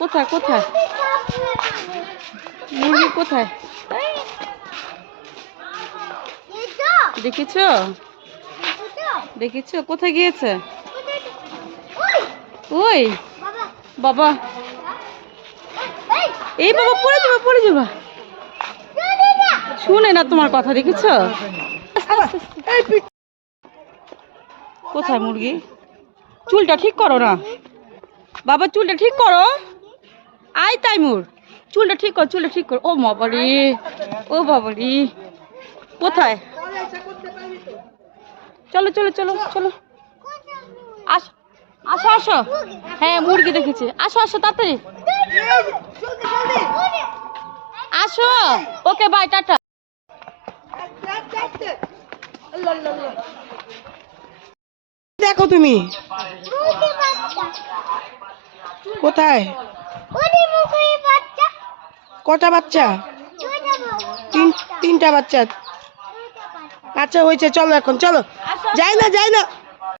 কোথায় কোথায় মুরগি কোথায়? দেখেছো দেখেছো কোথায় গিয়েছে? ওই বাবা, এই বাবা পড়ে যাবা পড়ে যাবা, শুনে না তোমার কথা। দেখেছো কোথায় মুরগি? চুলটা ঠিক করো না বাবা, চুলটা ঠিক করো। আয় তাইমুর, চুলটা ঠিক কর, চুলটা ঠিক কর। ও বাবারি, ও বাবারি, কোথায়? চলো চলো চলো চলো, আসো আসো আসো। হ্যাঁ মুরগি দেখেছি, আসো আসো তাড়াতাড়ি আসো। Okay bye, tata. দেখো তুমি কোথায়? কটা বাচ্চা? তিনটা বাচ্চা। আচ্ছা হয়েছে, চলো এখন চলো। যাই না যাই না।